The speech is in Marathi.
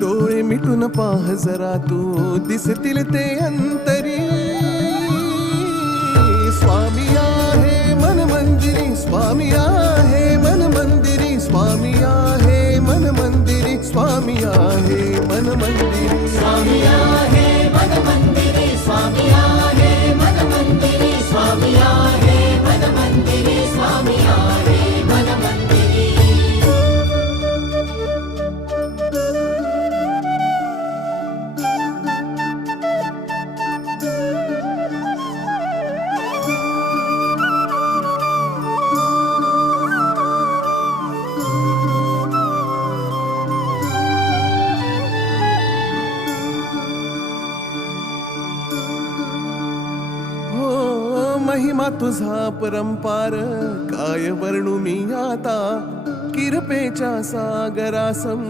डोळे मिटून पाह जरा तू दिसतील ते अंतरी. स्वामी आहे मन मंदिरी, स्वामी आहे मन मंदिरी, स्वामी आहे मन मंदिरी, स्वामी आहे मन मंदिरी. स्वामी आहे मन मंदिरी, स्वामी आहे मन मंदिरी, स्वामी आहे मन मंदिरी, स्वामी आहे मन मंदिरी. महिमा तुझा परंपार काय वर्णू मी आता. किरपेच्या सागरासम